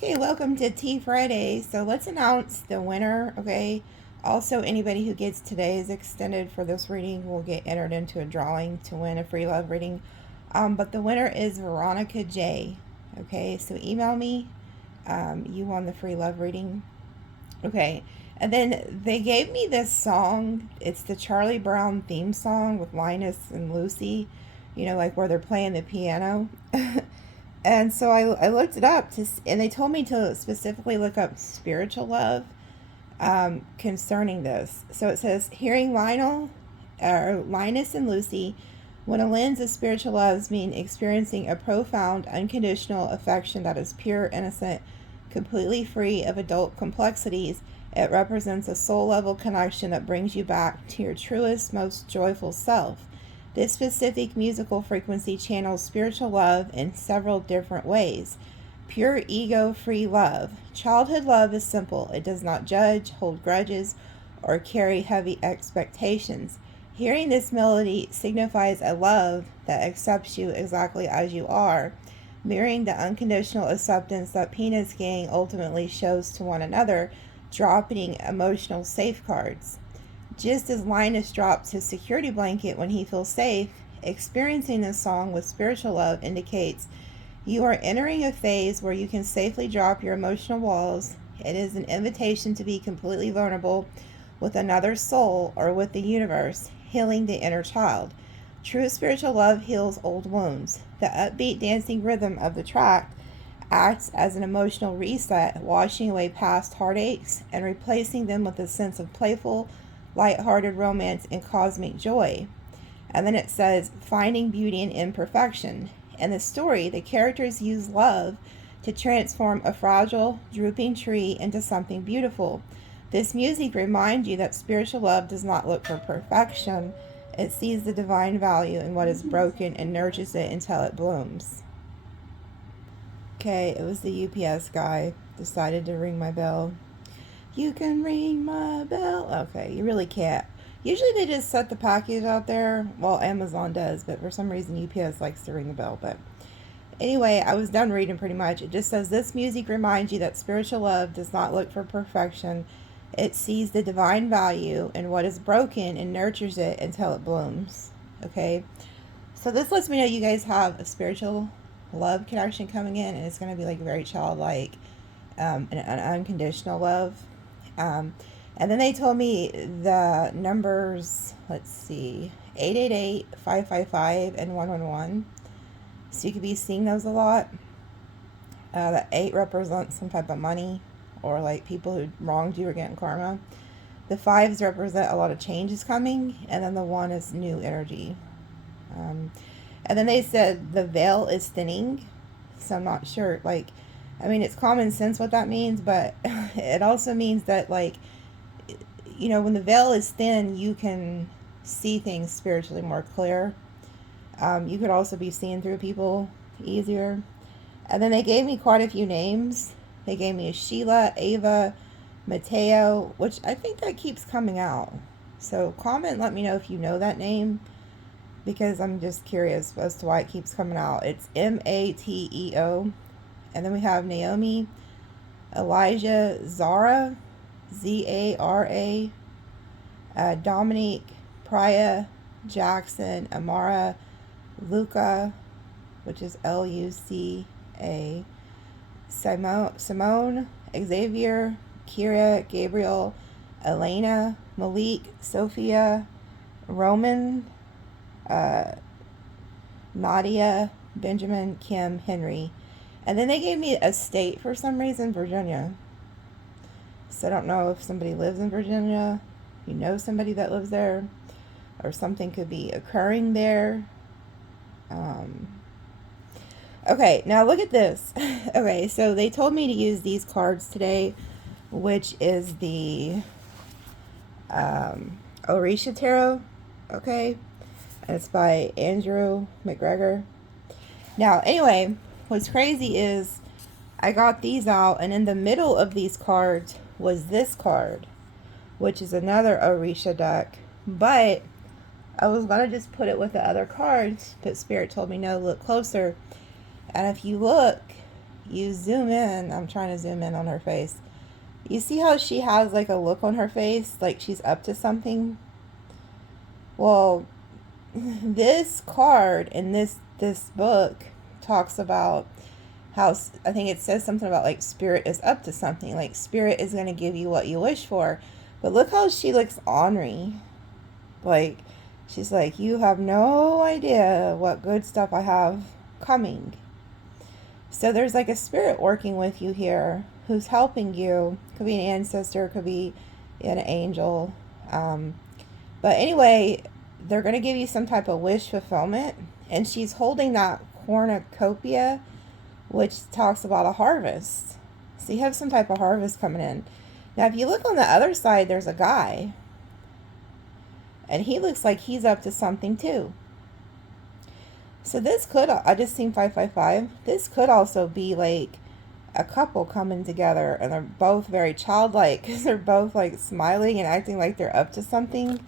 Okay, welcome to Tea Friday. So let's announce the winner, okay? Also, anybody who gets today's extended for this reading will get entered into a drawing to win a free love reading. But the winner is Veronica J. Okay, so email me. You won the free love reading. Okay, and then they gave me this song. It's the Charlie Brown theme song with Linus and Lucy, you know, like where they're playing the piano. And so I looked it up and they told me to specifically look up spiritual love concerning this. So it says, hearing Linus and Lucy, when a lens of spiritual loves mean experiencing a profound, unconditional affection that is pure, innocent, completely free of adult complexities. It represents a soul-level connection that brings you back to your truest, most joyful self. This specific musical frequency channels spiritual love in several different ways. Pure ego-free love. Childhood love is simple. It does not judge, hold grudges, or carry heavy expectations. Hearing this melody signifies a love that accepts you exactly as you are, mirroring the unconditional acceptance that Penis Gang ultimately shows to one another, dropping emotional safeguards. Just as Linus drops his security blanket when he feels safe, experiencing this song with spiritual love indicates you are entering a phase where you can safely drop your emotional walls. It is an invitation to be completely vulnerable with another soul or with the universe, healing the inner child. True spiritual love heals old wounds. The upbeat dancing rhythm of the track acts as an emotional reset, washing away past heartaches and replacing them with a sense of playful, light-hearted romance and cosmic joy. And then it says, finding beauty in imperfection. In the story, the characters use love to transform a fragile, drooping tree into something beautiful. This music reminds you that spiritual love does not look for perfection. It sees the divine value in what is broken and nurtures it until it blooms. Okay, it was the UPS guy. Decided to ring my bell. You can ring my bell. Okay, you really can't. Usually they just set the package out there. Well, Amazon does, but for some reason UPS likes to ring the bell. But anyway, I was done reading pretty much. It just says, this music reminds you that spiritual love does not look for perfection. It sees the divine value in what is broken and nurtures it until it blooms. Okay, so this lets me know you guys have a spiritual love connection coming in, and it's going to be like very childlike, an unconditional love. And then they told me the numbers, let's see, 888, 555, and 111. So you could be seeing those a lot. The 8 represents some type of money or like people who wronged you or getting karma. The 5s represent a lot of changes coming. And then the 1 is new energy. And then they said the veil is thinning. So I'm not sure. Like, I mean, it's common sense what that means, but it also means that, like, you know, when the veil is thin, you can see things spiritually more clear. You could also be seeing through people easier. And then they gave me quite a few names. They gave me a Sheila, Ava, Mateo, which I think that keeps coming out. So comment, let me know if you know that name, because I'm just curious as to why it keeps coming out. It's Mateo. And then we have Naomi, Elijah, Zara, Zara, Dominique, Priya, Jackson, Amara, Luca, which is Luca, Simone, Xavier, Kira, Gabriel, Elena, Malik, Sophia, Roman, Nadia, Benjamin, Kim, Henry. And then they gave me a state for some reason, Virginia. So I don't know if somebody lives in Virginia, you know somebody that lives there, or something could be occurring there. Okay, now look at this. Okay, so they told me to use these cards today, which is the Orisha Tarot. Okay, and it's by Andrew McGregor. Now, anyway, what's crazy is I got these out, and in the middle of these cards was this card, which is another Orisha deck, but I was going to just put it with the other cards, but Spirit told me no, look closer. And if you look, you zoom in, I'm trying to zoom in on her face. You see how she has like a look on her face, like she's up to something? Well, this card in this book talks about how, I think it says something about like spirit is up to something, like spirit is going to give you what you wish for. But look how she looks ornery. Like, she's like, you have no idea what good stuff I have coming. So there's like a spirit working with you here who's helping you. Could be an ancestor, could be an angel. But anyway, they're going to give you some type of wish fulfillment. And she's holding that cornucopia, which talks about a harvest. So you have some type of harvest coming in. Now, if you look on the other side, there's a guy. And he looks like he's up to something too. So this could, I just seen 555. This could also be like a couple coming together. And they're both very childlike. Because they're both like smiling and acting like they're up to something.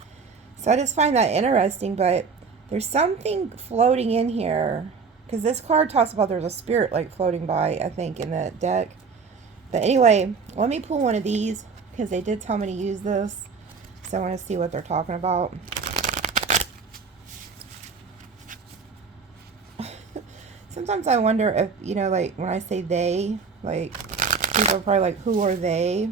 So I just find that interesting. But there's something floating in here. Because this card talks about there's a spirit like floating by, I think, in the deck. But anyway, let me pull one of these. Because they did tell me to use this. So I want to see what they're talking about. Sometimes I wonder if, you know, like when I say they, like people are probably like, who are they?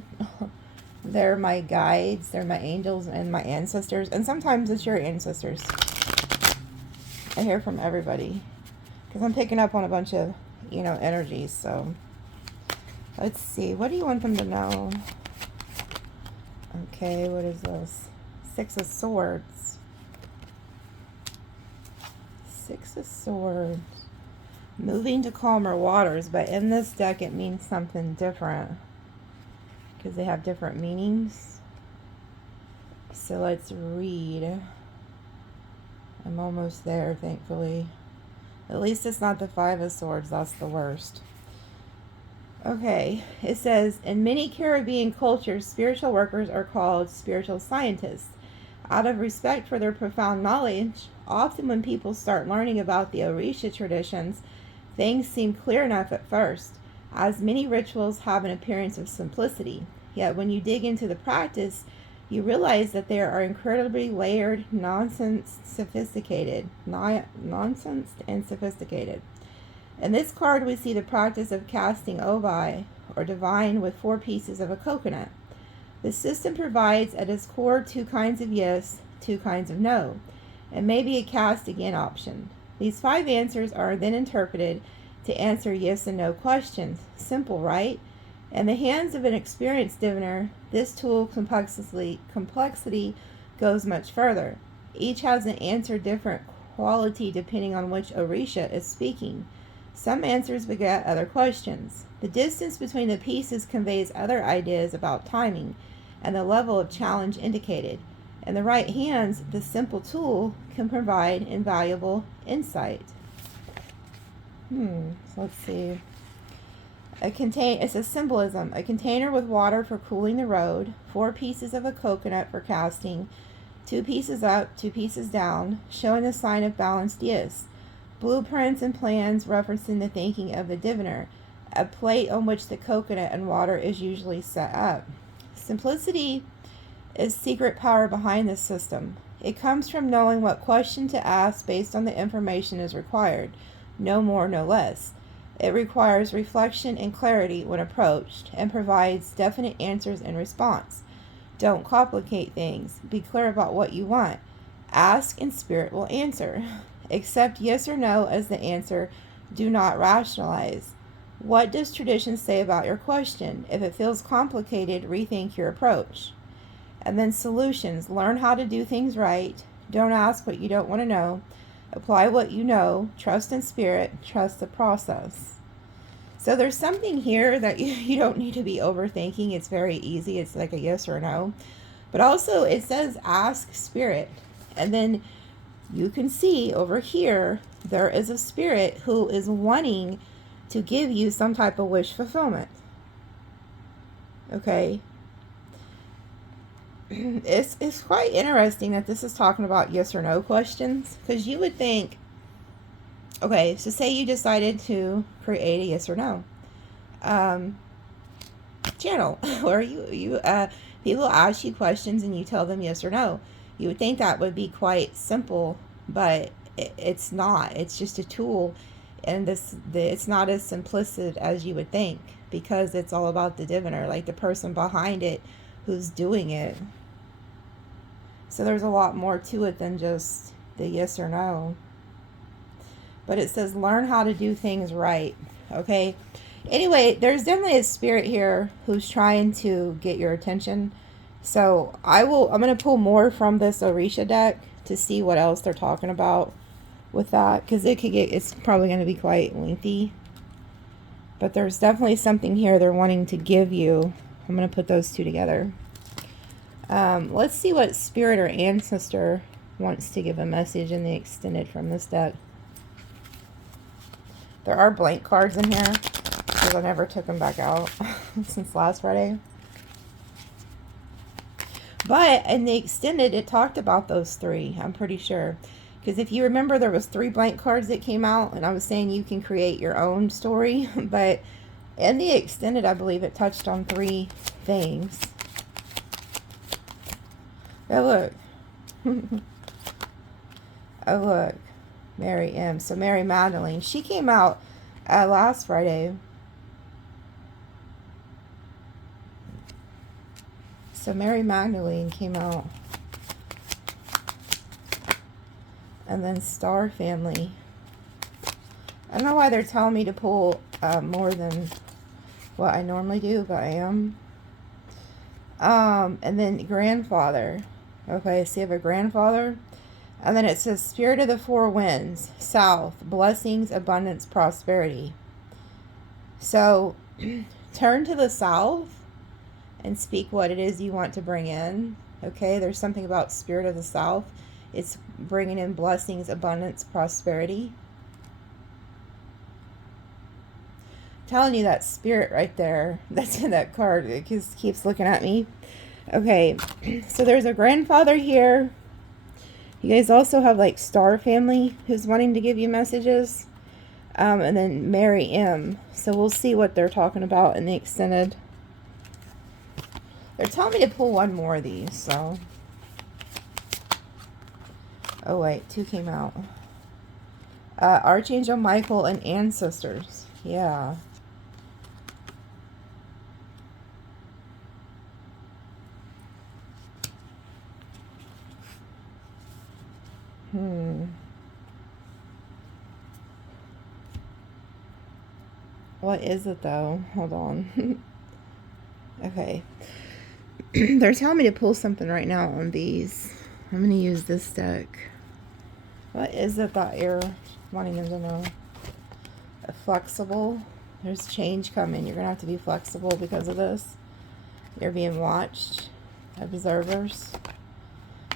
They're my guides, they're my angels and my ancestors. And sometimes it's your ancestors. I hear from everybody. Because I'm picking up on a bunch of, you know, energies. So let's see. What do you want them to know? Okay, what is this? 6 of Swords. 6 of Swords. Moving to calmer waters, but in this deck it means something different. Because they have different meanings. So let's read. I'm almost there, thankfully. At least it's not the 5 of Swords, that's the worst. Okay, it says, in many Caribbean cultures, spiritual workers are called spiritual scientists. Out of respect for their profound knowledge, often when people start learning about the Orisha traditions, things seem clear enough at first, as many rituals have an appearance of simplicity. Yet when you dig into the practice, you realize that they are incredibly layered, nonsense and sophisticated. In this card, we see the practice of casting obi, or divine, with 4 pieces of a coconut. The system provides at its core 2 kinds of yes, 2 kinds of no, and maybe a cast again option. These 5 answers are then interpreted to answer yes and no questions. Simple, right? In the hands of an experienced diviner, this tool complexity goes much further. Each has an answer different quality depending on which Orisha is speaking. Some answers beget other questions. The distance between the pieces conveys other ideas about timing and the level of challenge indicated. In the right hands, the simple tool can provide invaluable insight. So let's see. It's a symbolism. A container with water for cooling the road, 4 pieces of a coconut for casting, 2 pieces up, 2 pieces down, showing the sign of balanced yes. Blueprints and plans referencing the thinking of the diviner. A plate on which the coconut and water is usually set up. Simplicity is secret power behind this system. It comes from knowing what question to ask based on the information is required. No more, no less. It requires reflection and clarity when approached, and provides definite answers in response. Don't complicate things. Be clear about what you want. Ask and spirit will answer. Accept yes or no as the answer. Do not rationalize. What does tradition say about your question? If it feels complicated, rethink your approach. And then solutions. Learn how to do things right. Don't ask what you don't want to know. Apply what you know. Trust in spirit. Trust the process. So there's something here that you don't need to be overthinking. It's very easy. It's like a yes or a no. But also it says ask spirit. And then you can see over here, there is a spirit who is wanting to give you some type of wish fulfillment. Okay. It's quite interesting that this is talking about yes or no questions. Because you would think, okay, so say you decided to create a yes or no. channel where people ask you questions and you tell them yes or no. You would think that would be quite simple, but it's not. It's just a tool, and it's not as simplistic as you would think, because it's all about the diviner, like the person behind it who's doing it. So there's a lot more to it than just the yes or no. But it says learn how to do things right. Okay. Anyway, there's definitely a spirit here who's trying to get your attention. So I'm going to pull more from this Orisha deck to see what else they're talking about with that, because it's probably going to be quite lengthy. But there's definitely something here they're wanting to give you. I'm going to put those two together. Let's see what spirit or ancestor wants to give a message in the extended from this deck. There are blank cards in here, because I never took them back out since last Friday. But in the extended, it talked about those three, I'm pretty sure. Because if you remember, there was 3 blank cards that came out, and I was saying you can create your own story. But in the extended, I believe it touched on 3 things. Oh, look. Oh, look. Mary M. So Mary Magdalene, she came out last Friday. So Mary Magdalene came out. And then Star Family. I don't know why they're telling me to pull more than what I normally do, but I am. And then Grandfather. Okay, so you have a grandfather. And then it says, Spirit of the Four Winds, South, blessings, abundance, prosperity. So, turn to the South and speak what it is you want to bring in. Okay, there's something about Spirit of the South. It's bringing in blessings, abundance, prosperity. I'm telling you, that spirit right there, that's in that card. It just keeps looking at me. Okay, so there's a grandfather here. You guys also have like Star Family who's wanting to give you messages. And then Mary M. So we'll see what they're talking about in the extended. They're telling me to pull one more of these, so. Oh wait, 2 came out. Archangel Michael and Ancestors. Yeah. What is it though? Hold on. Okay. They're telling me to pull something right now on these. I'm going to use this deck. What is it that you're wanting them to know? Flexible. There's change coming. You're going to have to be flexible because of this. You're being watched. Observers.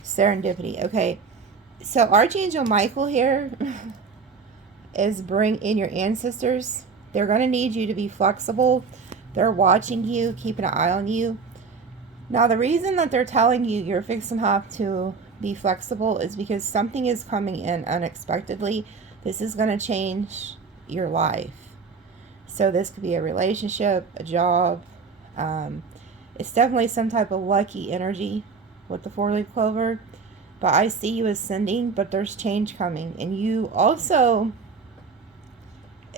Serendipity. Okay. So Archangel Michael here is bring in your ancestors. They're going to need you to be flexible. They're watching you, keeping an eye on you. Now, the reason that they're telling you you're fixing to have to be flexible is because something is coming in unexpectedly. This is going to change your life. So this could be a relationship, a job. It's definitely some type of lucky energy with the 4-leaf clover. But I see you ascending, but there's change coming. And you also,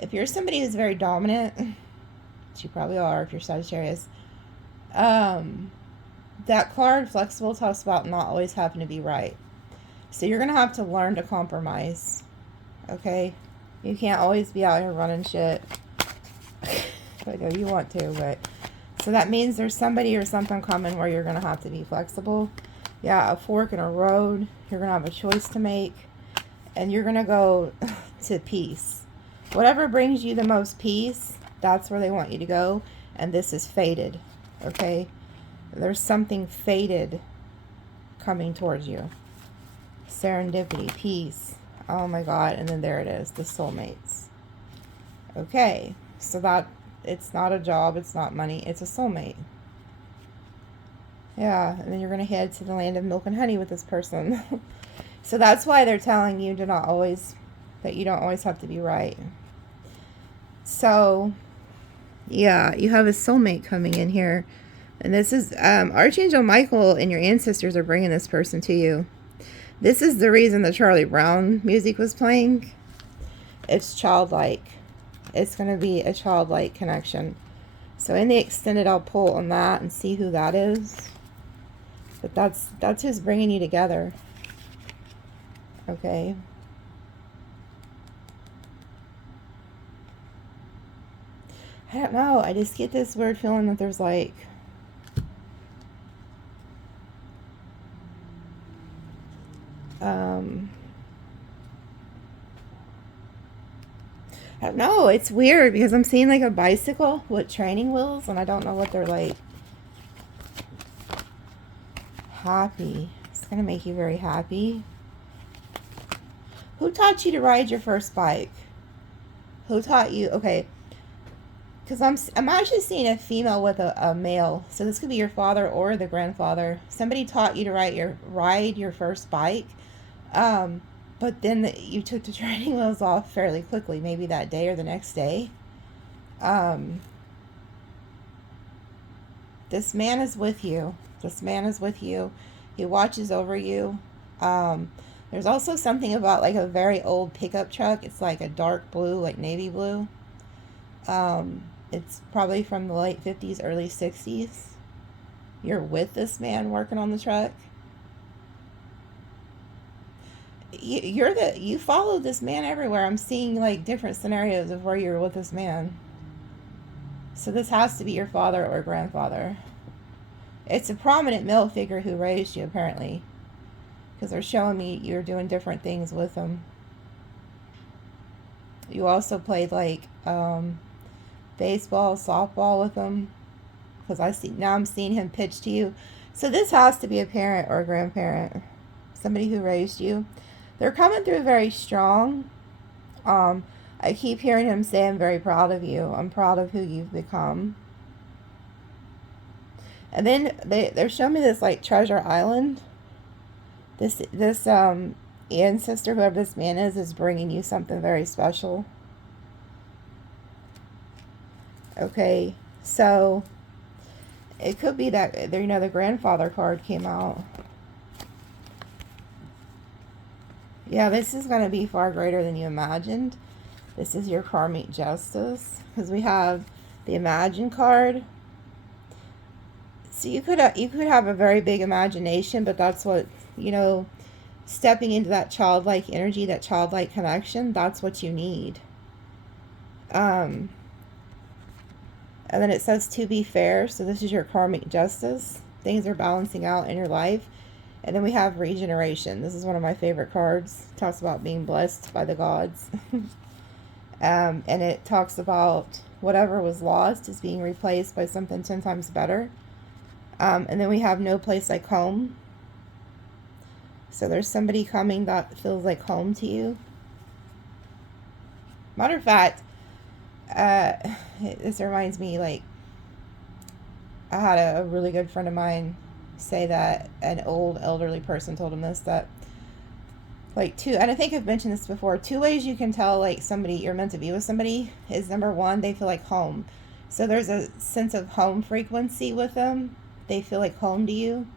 if you're somebody who's very dominant, which you probably are if you're Sagittarius, that card, flexible, talks about not always having to be right. So you're going to have to learn to compromise. Okay? You can't always be out here running shit. I know you want to, but... So that means there's somebody or something coming where you're going to have to be flexible. Yeah, a fork in a road. You're going to have a choice to make. And you're going to go to peace. Whatever brings you the most peace, that's where they want you to go. And this is fated. Okay? There's something fated coming towards you. Serendipity, peace. Oh my God. And then there it is. The soulmates. Okay. So that, it's not a job. It's not money. It's a soulmate. Yeah. And then you're going to head to the land of milk and honey with this person. So that's why they're telling you to not always, that you don't always have to be right. So Yeah, you have a soulmate coming in here. And this is Archangel Michael and your ancestors are bringing this person to you. This is the reason the Charlie Brown music was playing. It's childlike. It's going to be a childlike connection. So in the extended, I'll pull on that and see who that is. But that's who's bringing you together. Okay. I don't know. I just get this weird feeling that there's like... I don't know. It's weird because I'm seeing like a bicycle with training wheels and I don't know what they're like. Happy. It's going to make you very happy. Who taught you to ride your first bike? Who taught you? Okay. Because I'm actually seeing a female with a male. So this could be your father or the grandfather. Somebody taught you to ride your first bike. But then you took the training wheels off fairly quickly. Maybe that day or the next day. This man is with you. This man is with you. He watches over you. There's also something about like a very old pickup truck. It's like a dark blue, like navy blue. It's probably from the late 50s, early 60s. You're with this man working on the truck. You follow this man everywhere. I'm seeing like different scenarios of where you're with this man. So this has to be your father or grandfather. It's a prominent male figure who raised you, apparently. Because they're showing me you're doing different things with him. You also played like baseball, softball with him. Because I'm seeing him pitch to you. So this has to be a parent or a grandparent. Somebody who raised you. They're coming through very strong. I keep hearing him say, I'm very proud of you. I'm proud of who you've become. And then they're showing me this like treasure island. This ancestor, whoever this man is bringing you something very special. Okay, so it could be that the grandfather card came out. Yeah, this is going to be far greater than you imagined. This is your karmic justice. Because we have the Imagine card. So you could have a very big imagination, but that's what, stepping into that childlike energy, that childlike connection, that's what you need. And then it says to be fair. So this is your karmic justice. Things are balancing out in your life. And then we have regeneration. This is one of my favorite cards. It talks about being blessed by the gods. And it talks about whatever was lost is being replaced by something 10 times better. And then we have no place like home. So there's somebody coming that feels like home to you. Matter of fact, this reminds me, like, I had a really good friend of mine say that an old elderly person told him this, that like and I think I've mentioned this before, 2 ways you can tell like somebody you're meant to be with somebody is, number one, they feel like home. So there's a sense of home frequency with them. They feel like home to you.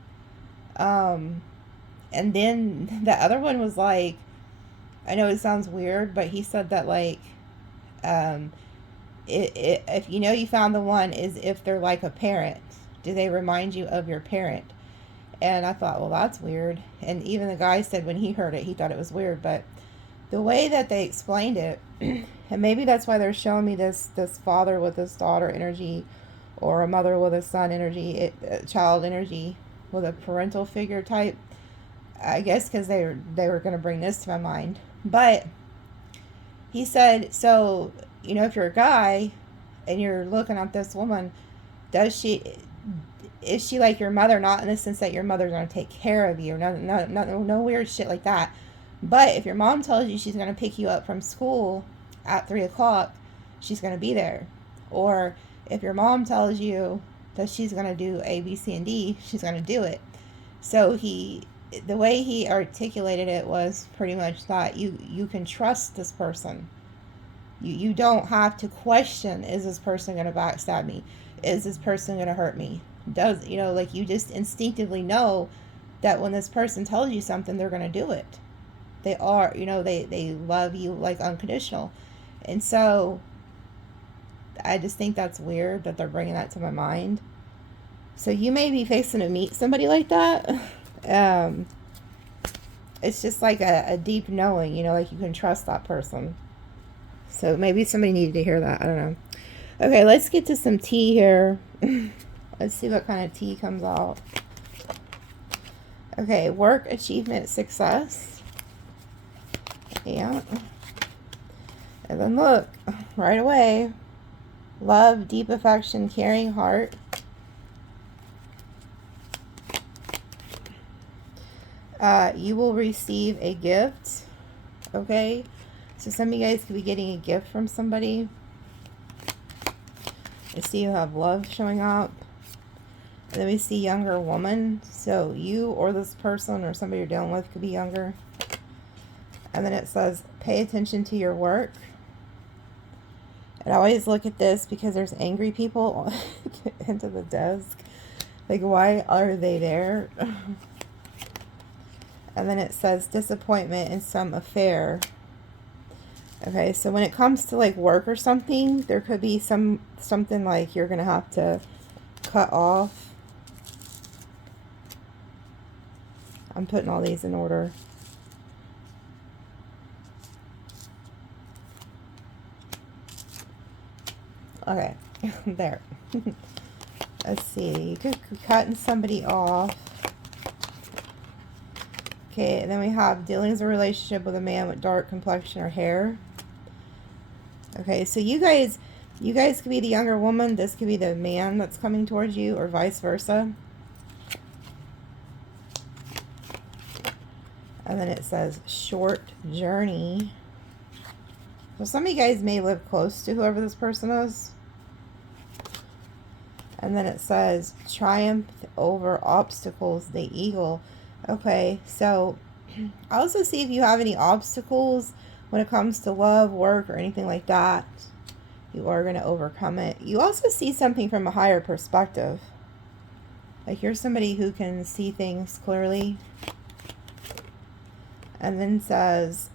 And then the other one was like, I know it sounds weird, but he said that like if you found the one is if they're like a parent. Do they remind you of your parent? And I thought, well, that's weird. And even the guy said when he heard it, he thought it was weird. But the way that they explained it, and maybe that's why they're showing me this father with this daughter energy, or a mother with a son energy, child energy with a parental figure type. I guess because they were going to bring this to my mind. But he said, so, if you're a guy and you're looking at this woman, is she like your mother? Not in the sense that your mother's going to take care of you. No weird shit like that. But if your mom tells you she's going to pick you up from school at 3 o'clock, she's going to be there. Or if your mom tells you that she's going to do A, B, C, and D, she's going to do it. So the way he articulated it was pretty much that you can trust this person. You don't have to question, is this person going to backstab me? Is this person going to hurt me? Does, you know, like, you just instinctively know that when this person tells you something, they're going to do it. They are, you know, they love you like unconditional. And so I just think that's weird that they're bringing that to my mind. So you may be facing to meet somebody like that. It's just like a deep knowing, you know, like you can trust that person. So maybe somebody needed to hear that. I don't know. Okay, let's get to some tea here. Let's see what kind of tea comes out. Okay, work, achievement, success. Yeah. And then look, right away. Love, deep affection, caring heart. You will receive a gift. Okay. So some of you guys could be getting a gift from somebody. I see you have love showing up. And then we see younger woman. So you or this person or somebody you're dealing with could be younger. And then it says, pay attention to your work. And I always look at this because there's angry people into the desk. Like, why are they there? And then it says disappointment in some affair. Okay, so when it comes to like work or something, there could be something like you're going to have to cut off. I'm putting all these in order. Okay, there. Let's see. You could be cutting somebody off. Okay, and then we have dealings or relationship with a man with dark complexion or hair. Okay, so you guys could be the younger woman. This could be the man that's coming towards you, or vice versa. And then it says short journey. So some of you guys may live close to whoever this person is. And then it says triumph over obstacles, the eagle. Okay, so I also see if you have any obstacles when it comes to love, work, or anything like that. You are going to overcome it. You also see something from a higher perspective. Like you're somebody who can see things clearly. And then says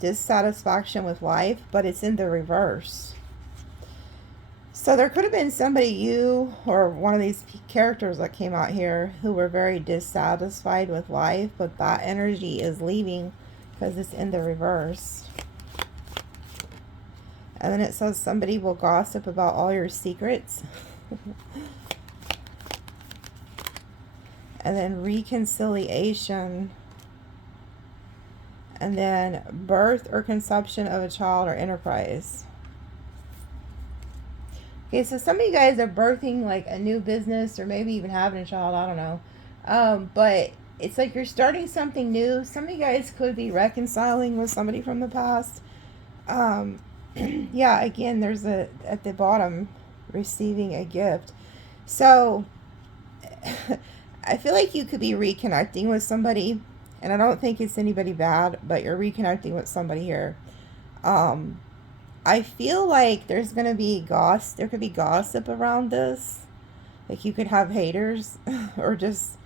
dissatisfaction with life, but it's in the reverse. So there could have been somebody, you or one of these characters that came out here, who were very dissatisfied with life, but that energy is leaving because it's in the reverse. And then it says somebody will gossip about all your secrets. And then reconciliation. And then birth or conception of a child or enterprise. Okay, so some of you guys are birthing like a new business or maybe even having a child. I don't know. But it's like you're starting something new. Some of you guys could be reconciling with somebody from the past. Yeah, again, there's at the bottom, receiving a gift. So I feel like you could be reconnecting with somebody. And I don't think it's anybody bad, but you're reconnecting with somebody here. I feel like there's going to be there could be gossip around this. Like you could have haters or just,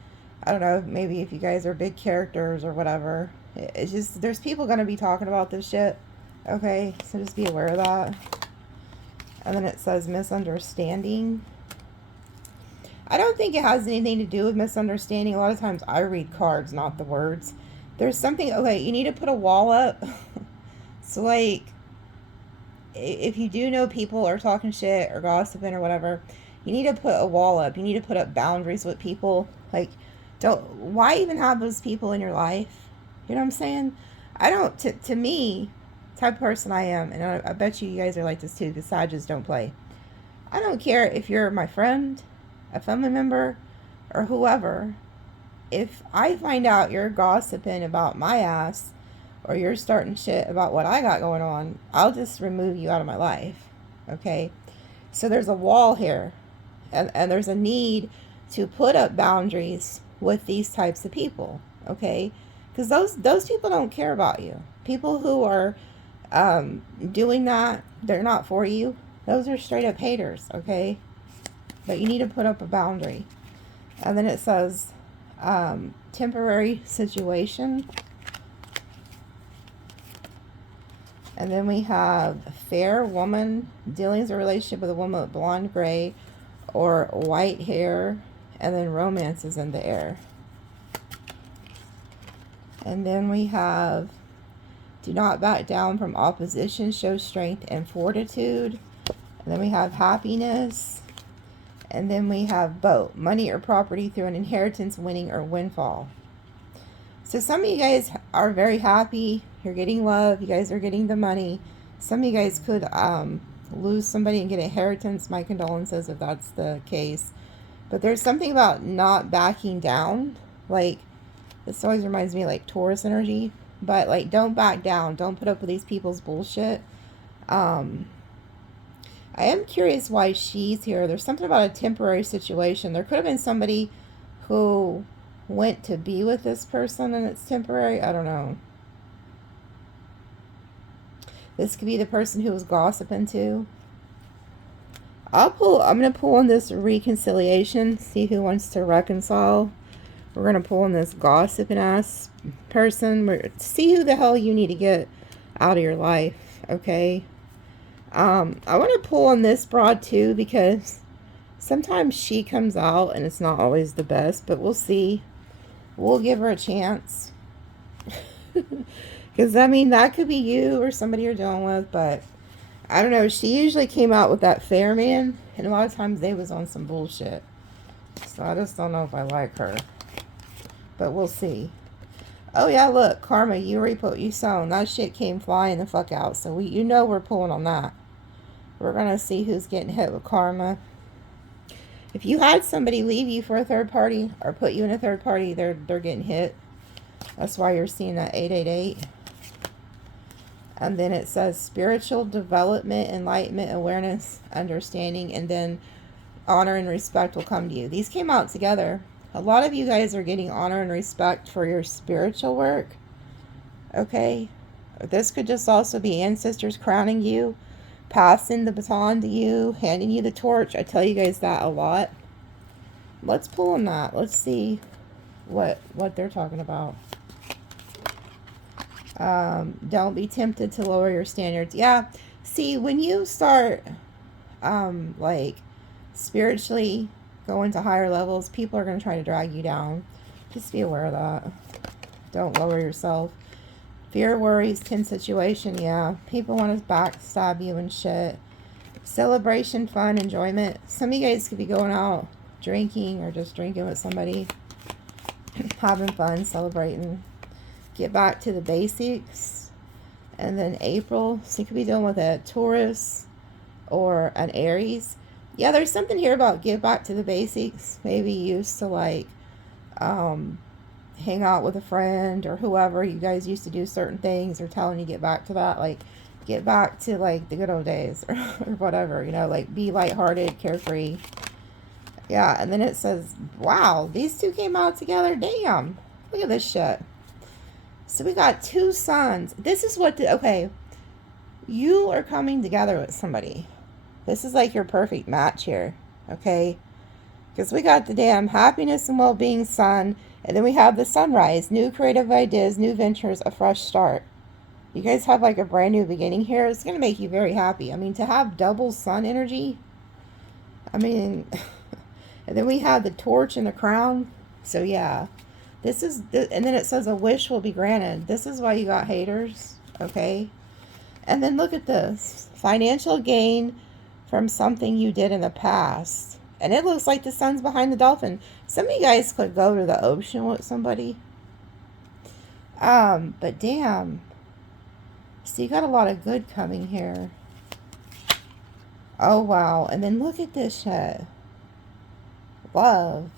I don't know, maybe if you guys are big characters or whatever. It's just, there's people going to be talking about this shit. Okay, so just be aware of that. And then it says misunderstanding. I don't think it has anything to do with misunderstanding. A lot of times I read cards, not the words. There's something, okay, you need to put a wall up. So like, if you do know people are talking shit or gossiping or whatever, you need to put a wall up. You need to put up boundaries with people. Like, why even have those people in your life? You know what I'm saying? I don't, to me, type of person I am, and I bet you guys are like this too, because Sagittarius don't play. I don't care if you're my friend, a family member, or whoever. If I find out you're gossiping about my ass, or you're starting shit about what I got going on, I'll just remove you out of my life. Okay? So there's a wall here. And there's a need to put up boundaries with these types of people. Okay? Because those people don't care about you. People who are doing that, they're not for you. Those are straight up haters, okay? But you need to put up a boundary. And then it says, temporary situation. And then we have fair woman, dealings or relationship with a woman with blonde, gray, or white hair. And then romance is in the air. And then we have, do not back down from opposition, show strength and fortitude. And then we have happiness. And then we have boat, money or property through an inheritance, winning, or windfall. So some of you guys are very happy. You're getting love. You guys are getting the money. Some of you guys could lose somebody and get inheritance. My condolences if that's the case. But there's something about not backing down. Like, this always reminds me of like Taurus energy. But like, don't back down. Don't put up with these people's bullshit. I am curious why she's here. There's something about a temporary situation. There could have been somebody who went to be with this person and it's temporary. I don't know. This could be the person who was gossiping too. I'm going to pull on this reconciliation. See who wants to reconcile. We're going to pull on this gossiping ass person. See who the hell you need to get out of your life. Okay. I want to pull on this broad too, because sometimes she comes out and it's not always the best, but we'll see. We'll give her a chance. Because, I mean, that could be you or somebody you're dealing with, but I don't know. She usually came out with that fair man, and a lot of times they was on some bullshit. So I just don't know if I like her. But we'll see. Oh, yeah, look. Karma, you reap what you sow. That shit came flying the fuck out. So you know we're pulling on that. We're going to see who's getting hit with karma. If you had somebody leave you for a third party or put you in a third party, they're getting hit. That's why you're seeing that 888. And then it says spiritual development, enlightenment, awareness, understanding, and then honor and respect will come to you. These came out together. A lot of you guys are getting honor and respect for your spiritual work. Okay? This could just also be ancestors crowning you, passing the baton to you, handing you the torch. I tell you guys that a lot. Let's pull on that. Let's see what they're talking about. Don't be tempted to lower your standards. Yeah. See, when you start, like, spiritually going to higher levels, people are going to try to drag you down. Just be aware of that. Don't lower yourself. Fear, worries, tense situation. Yeah. People want to backstab you and shit. Celebration, fun, enjoyment. Some of you guys could be going out drinking or just drinking with somebody. Having fun, celebrating. Get back to the basics. And then April, so you could be dealing with a Taurus or an Aries. Yeah, there's something here about get back to the basics. Maybe you used to like hang out with a friend or whoever. You guys used to do certain things. Or telling you get back to that. Like get back to like the good old days or whatever. You know, like be lighthearted, carefree. Yeah, and then it says, wow, these two came out together. Damn. Look at this shit. So we got two sons. This is what, okay, you are coming together with somebody. This is like your perfect match here, okay? Because we got the damn happiness and well-being sun, and then we have the sunrise, new creative ideas, new ventures, a fresh start. You guys have like a brand new beginning here. It's going to make you very happy. I mean, to have double sun energy, I mean, and then we have the torch and the crown. So yeah. This is, and then it says a wish will be granted. This is why you got haters, okay? And then look at this. Financial gain from something you did in the past. And it looks like the sun's behind the dolphin. Some of you guys could go to the ocean with somebody. But damn. So you got a lot of good coming here. Oh, wow. And then look at this shit. Love.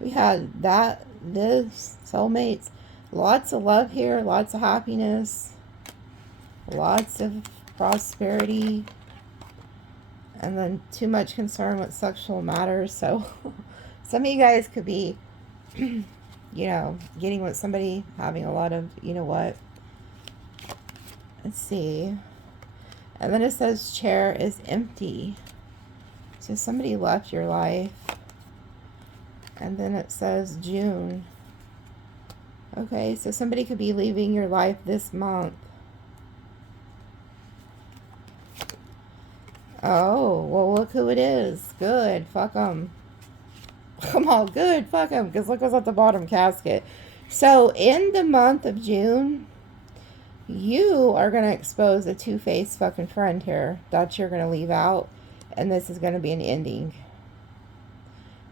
We had that, this, soulmates. Lots of love here. Lots of happiness. Lots of prosperity. And then too much concern with sexual matters. So some of you guys could be, you know, getting with somebody, having a lot of, you know what. Let's see. And then it says chair is empty. So somebody left your life. And then it says June. Okay, so somebody could be leaving your life this month. Oh, well, look who it is. Good, fuck them. Come on, good, fuck them. Because look what's at the bottom casket. So in the month of June, you are going to expose a two-faced fucking friend here that you're going to leave out. And this is going to be an ending.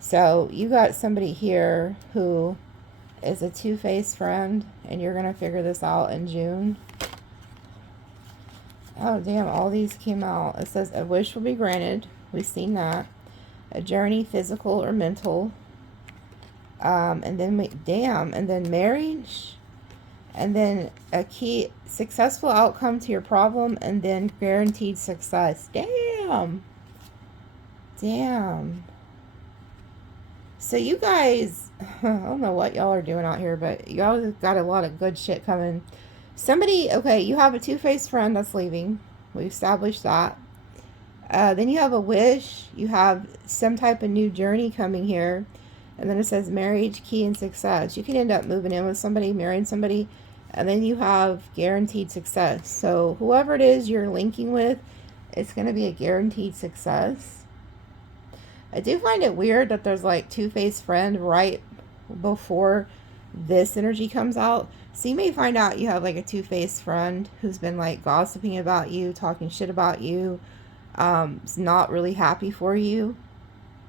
So you got somebody here who is a two-faced friend, and you're going to figure this out in June. Oh, damn, all these came out. It says a wish will be granted. We've seen that. A journey, physical or mental. And then, and then marriage. And then a key, successful outcome to your problem, and then guaranteed success. Damn. Damn. So you guys, I don't know what y'all are doing out here, but y'all got a lot of good shit coming. Somebody, okay, you have a two-faced friend that's leaving. We established that. Then you have a wish. You have some type of new journey coming here. And then it says marriage, key, and success. You can end up moving in with somebody, marrying somebody. And then you have guaranteed success. So whoever it is you're linking with, it's going to be a guaranteed success. I do find it weird that there's like two-faced friend right before this energy comes out. So you may find out you have like a two-faced friend who's been like gossiping about you, talking shit about you, is not really happy for you.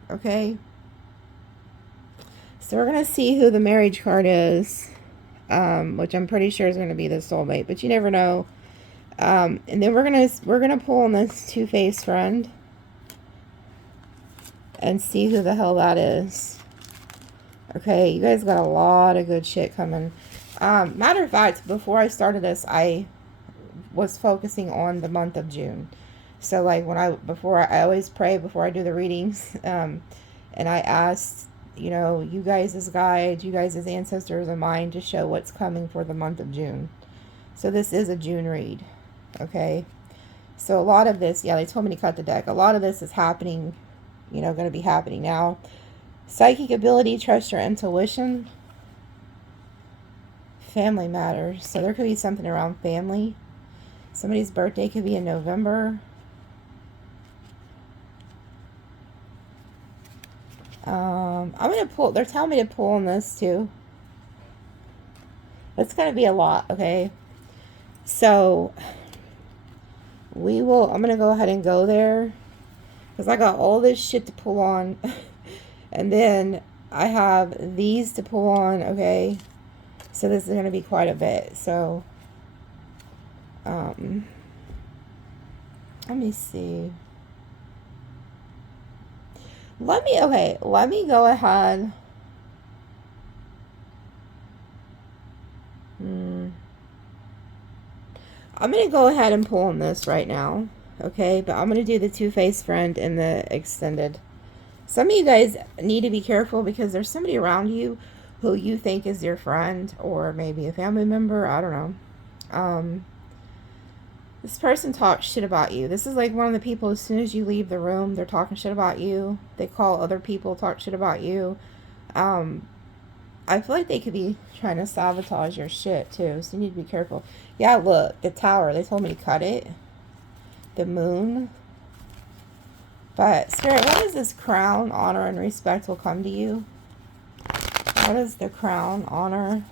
Okay? So we're going to see who the marriage card is, which I'm pretty sure is going to be the soulmate, but you never know. And then we're going to pull on this two-faced friend and see who the hell that is. Okay, you guys got a lot of good shit coming. Matter of fact, before I started this, I was focusing on the month of June. So like I always pray before I do the readings. And I asked, you know, you guys as guides, you guys as ancestors of mine to show what's coming for the month of June. So this is a June read. Okay. So a lot of this, yeah, they told me to cut the deck. A lot of this is happening, you know, going to be happening now. Psychic ability, trust your intuition. Family matters. So there could be something around family. Somebody's birthday could be in November. I'm going to pull, they're telling me to pull on this too. That's going to be a lot, okay? So, I'm going to go ahead and go there. Because I got all this shit to pull on. And then I have these to pull on, okay? So this is going to be quite a bit. So, let me see. Let me go ahead. I'm going to go ahead and pull on this right now. Okay, but I'm going to do the two-faced friend in the extended. Some of you guys need to be careful because there's somebody around you who you think is your friend or maybe a family member. I don't know. This person talks shit about you. This is like one of the people, as soon as you leave the room, they're talking shit about you. They call other people, talk shit about you. I feel like they could be trying to sabotage your shit too, so you need to be careful. Yeah, look, the tower, they told me to cut it. The moon. But, Spirit, what is this crown, honor, and respect will come to you? What is the crown, honor,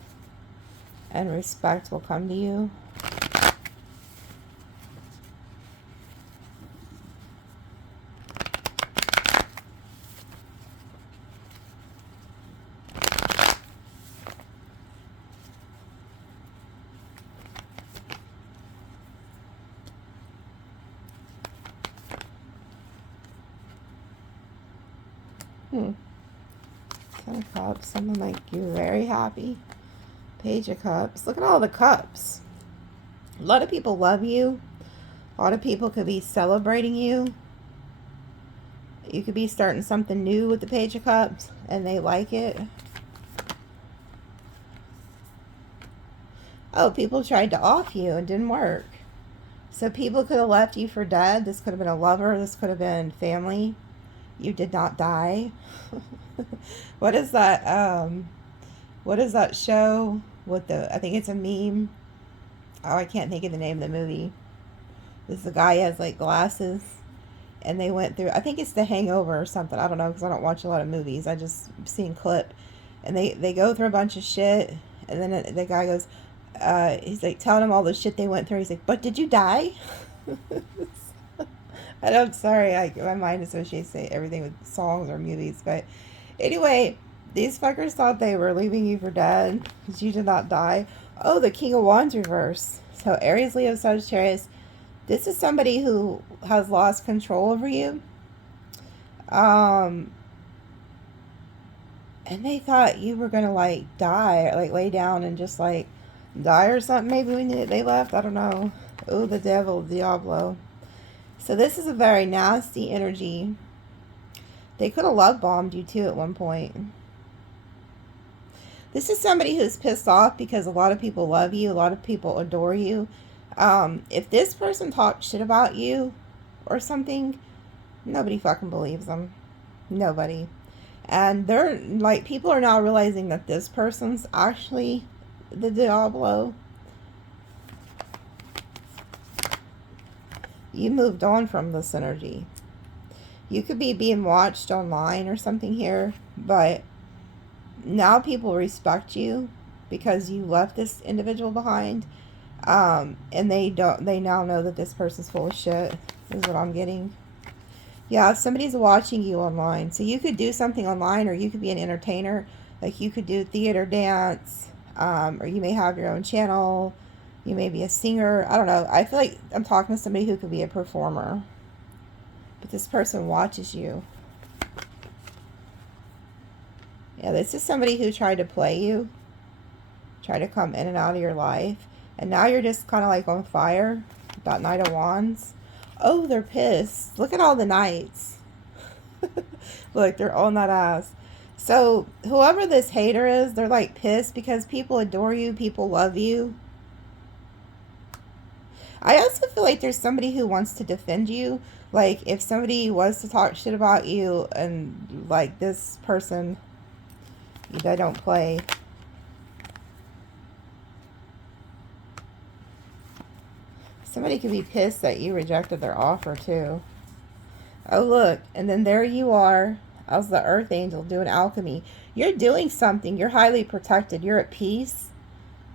and respect will come to you? Ten of Cups, someone like you, very happy. Page of Cups. Look at all the cups. A lot of people love you. A lot of people could be celebrating you. You could be starting something new with the Page of Cups, and they like it. Oh, people tried to off you and didn't work. So people could have left you for dead. This could have been a lover. This could have been family. You did not die. What is that? What is that show with the? I think it's a meme. Oh, I can't think of the name of the movie. This is a guy who has like glasses, and they went through. I think it's The Hangover or something. I don't know because I don't watch a lot of movies. I just seen clip, and they go through a bunch of shit, and then the guy goes, he's like telling him all the shit they went through. He's like, "But did you die?" And I'm sorry, my mind associates everything with songs or movies, but anyway, these fuckers thought they were leaving you for dead because you did not die. Oh, the King of Wands reverse. So Aries, Leo, Sagittarius. This is somebody who has lost control over you. And they thought you were going to like die, or like lay down and just like die or something maybe when they left. I don't know. Oh, the devil, Diablo. So this is a very nasty energy. They could have love bombed you too at one point. This is somebody who's pissed off because a lot of people love you. A lot of people adore you. If this person talks shit about you or something, nobody fucking believes them. Nobody. And they're like, people are now realizing that this person's actually the Diablo. You moved on from this energy. You could be being watched online or something here, but now people respect you because you left this individual behind. And they now know that this person's full of shit, is what I'm getting. Yeah, if somebody's watching you online, so you could do something online, or you could be an entertainer, like you could do theater, dance, or you may have your own channel, you may be a singer, I don't know. I feel like I'm talking to somebody who could be a performer, but this person watches you. Yeah, this is somebody who tried to play you, tried to come in and out of your life, and now you're just kind of like on fire. About Knight of Wands. Oh, they're pissed. Look at all the knights. Look, they're on that ass. So, whoever this hater is, they're like pissed because people adore you, people love you. I also feel like there's somebody who wants to defend you. Like, if somebody was to talk shit about you and, like, this person, they don't play. Somebody could be pissed that you rejected their offer, too. Oh, look. And then there you are as the Earth Angel doing alchemy. You're doing something. You're highly protected. You're at peace.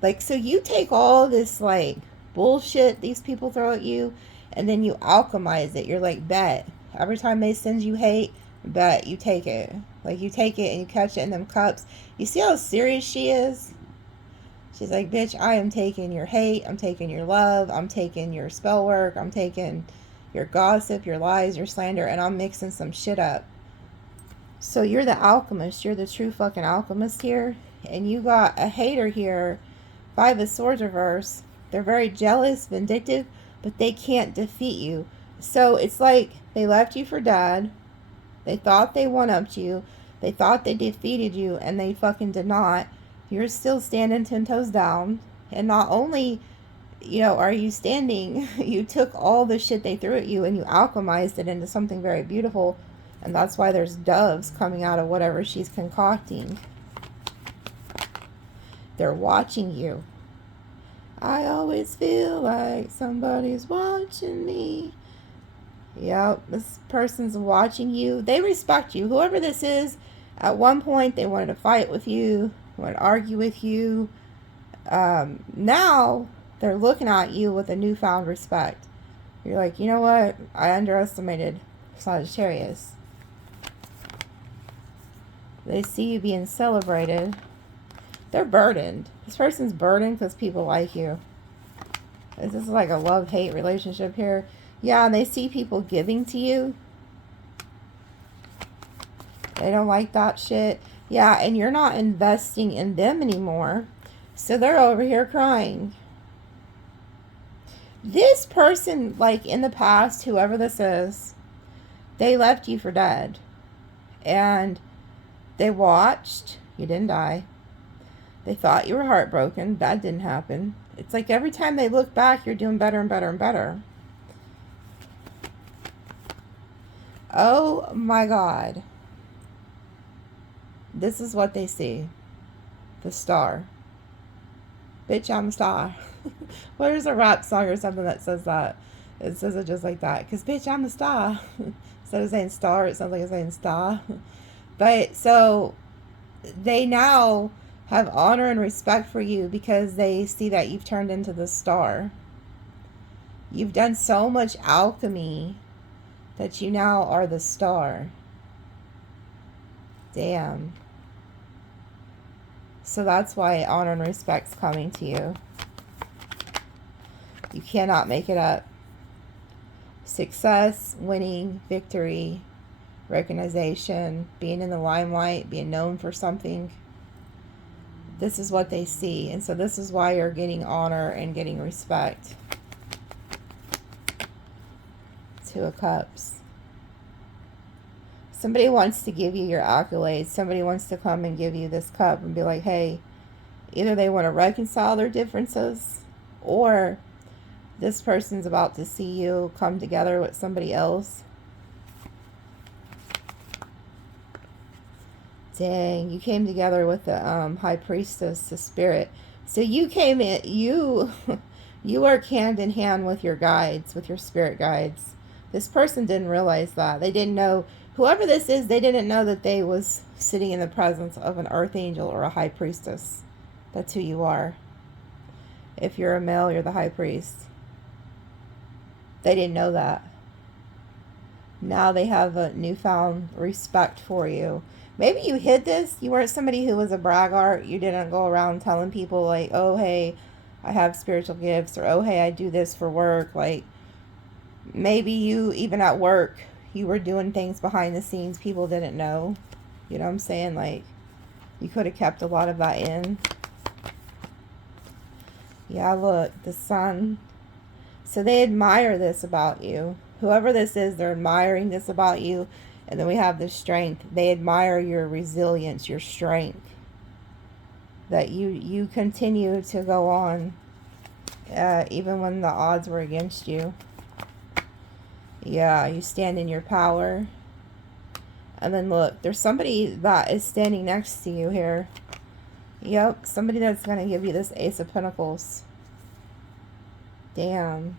Like, so you take all this, like, bullshit these people throw at you, and then you alchemize it. You're like, bet. Every time they send you hate, bet. You take it. Like, you take it and you catch it in them cups. You see how serious she is? She's like, bitch, I am taking your hate. I'm taking your love. I'm taking your spell work. I'm taking your gossip, your lies, your slander, and I'm mixing some shit up. So you're the alchemist. You're the true fucking alchemist here. And you got a hater here. 5 of Swords reverse. They're very jealous, vindictive, but they can't defeat you. So it's like they left you for dead. They thought they one-upped you. They thought they defeated you, and they fucking did not. You're still standing 10 toes down. And not only, you know, are you standing, you took all the shit they threw at you and you alchemized it into something very beautiful. And that's why there's doves coming out of whatever she's concocting. They're watching you. I always feel like somebody's watching me. Yep, this person's watching you. They respect you. Whoever this is, at one point they wanted to fight with you, wanted to argue with you. Now they're looking at you with a newfound respect. You're like, you know what? I underestimated Sagittarius. They see you being celebrated. They're burdened. This person's burdened because people like you. This is like a love-hate relationship here. Yeah, and they see people giving to you. They don't like that shit. Yeah, and you're not investing in them anymore. So they're over here crying. This person, like in the past, whoever this is, they left you for dead. And they watched. You didn't die. They thought you were heartbroken. That didn't happen. It's like every time they look back, you're doing better and better and better. Oh my God. This is what they see. The star. Bitch, I'm a star. Well, there's a rap song or something that says that. It says it just like that. Because, bitch, I'm a star. Instead of saying star, it sounds like it's saying star. But, so, they now have honor and respect for you because they see that you've turned into the star. You've done so much alchemy that you now are the star. Damn. So that's why honor and respect's coming to you. You cannot make it up. Success, winning, victory, recognition, being in the limelight, being known for something. This is what they see. And so this is why you're getting honor and getting respect. Two of Cups. Somebody wants to give you your accolades. Somebody wants to come and give you this cup and be like, hey, either they want to reconcile their differences, or this person's about to see you come together with somebody else. Dang, you came together with the High Priestess, the Spirit. So you came in, you work hand in hand with your guides, with your spirit guides. This person didn't realize that. They didn't know, whoever this is, they didn't know that they was sitting in the presence of an earth angel or a high priestess. That's who you are. If you're a male, you're the high priest. They didn't know that. Now they have a newfound respect for you. Maybe you hid this. You weren't somebody who was a braggart. You didn't go around telling people like, oh, hey, I have spiritual gifts, or oh, hey, I do this for work. Like, maybe you, even at work, you were doing things behind the scenes people didn't know. You know what I'm saying? Like, you could have kept a lot of that in. Yeah, look, the Sun. So they admire this about you. Whoever this is, they're admiring this about you. And then we have the Strength. They admire your resilience, your strength. That you continue to go on, even when the odds were against you. Yeah, you stand in your power. And then look, there's somebody that is standing next to you here. Yep, somebody that's going to give you this Ace of Pentacles. Damn.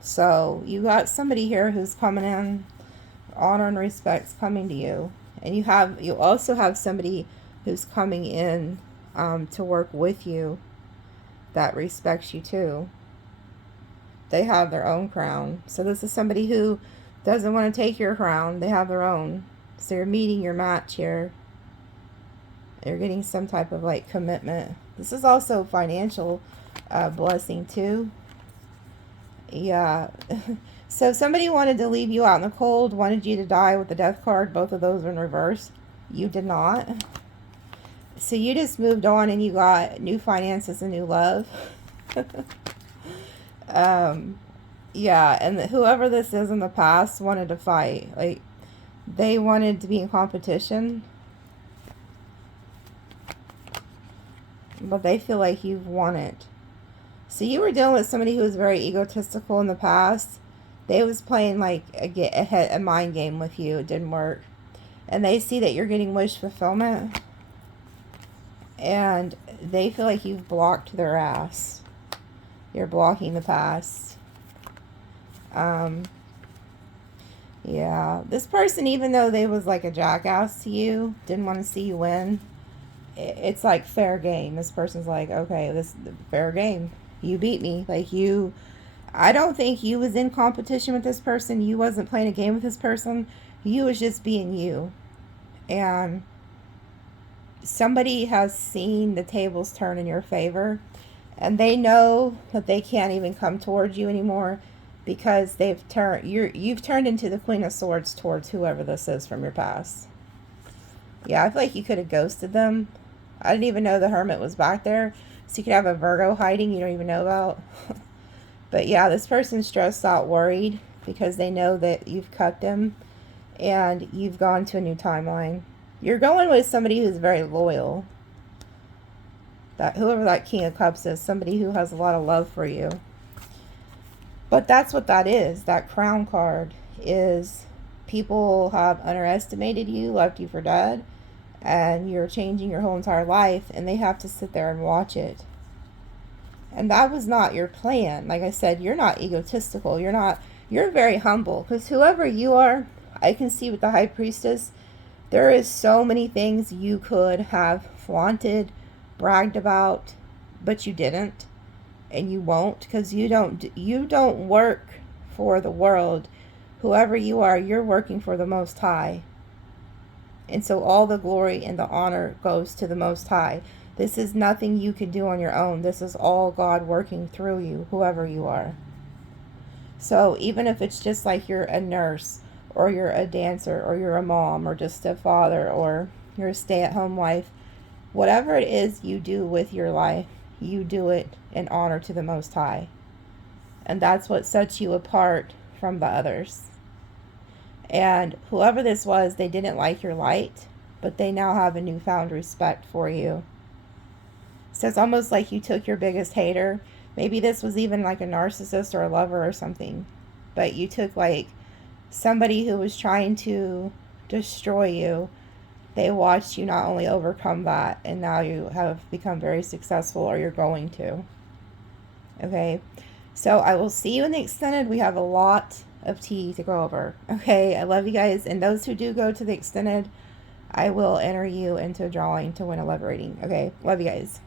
So, you got somebody here who's coming in. Honor and respect's coming to you. And you also have somebody who's coming in to work with you that respects you too. They have their own crown. So this is somebody who doesn't want to take your crown. They have their own. So you're meeting your match here. You're getting some type of like commitment. This is also financial blessing too. Yeah. So somebody wanted to leave you out in the cold, wanted you to die with the Death card. Both of those are in reverse. You did not. So you just moved on and you got new finances and new love. Yeah, and whoever this is in the past wanted to fight. Like, they wanted to be in competition. But they feel like you've won it. So you were dealing with somebody who was very egotistical in the past. They was playing like a mind game with you. It didn't work. And they see that you're getting wish fulfillment. And they feel like you've blocked their ass. You're blocking the past. Yeah. This person, even though they was like a jackass to you, didn't want to see you win. It's like fair game. This person's like, okay, this is fair game. You beat me. Like, you, I don't think you was in competition with this person. You wasn't playing a game with this person. You was just being you. And somebody has seen the tables turn in your favor. And they know that they can't even come towards you anymore because they've turned, you've turned into the Queen of Swords towards whoever this is from your past. Yeah, I feel like you could have ghosted them. I didn't even know the Hermit was back there. So you could have a Virgo hiding you don't even know about. But yeah, this person's stressed out, worried, because they know that you've cut them and you've gone to a new timeline. You're going with somebody who's very loyal. That whoever that King of Cups is, somebody who has a lot of love for you. But that's what that is. That Crown card is people have underestimated you, left you for dead, and you're changing your whole entire life, and they have to sit there and watch it. And that was not your plan. Like I said, you're not egotistical. You're very humble. Because whoever you are, I can see with the High Priestess, there is so many things you could have flaunted, bragged about, but you didn't. And you won't, because you don't work for the world. Whoever you are, you're working for the Most High. And so all the glory and the honor goes to the Most High. This is nothing you can do on your own. This is all God working through you, whoever you are. So even if it's just like you're a nurse, or you're a dancer, or you're a mom, or just a father, or you're a stay-at-home wife, whatever it is you do with your life, you do it in honor to the Most High. And that's what sets you apart from the others. And whoever this was, they didn't like your light, but they now have a newfound respect for you. So it's almost like you took your biggest hater. Maybe this was even like a narcissist or a lover or something. But you took like somebody who was trying to destroy you. They watched you not only overcome that, and now you have become very successful, or you're going to. Okay. So I will see you in the extended. We have a lot of tea to go over. Okay. I love you guys. And those who do go to the extended, I will enter you into a drawing to win a love reading. Okay. Love you guys.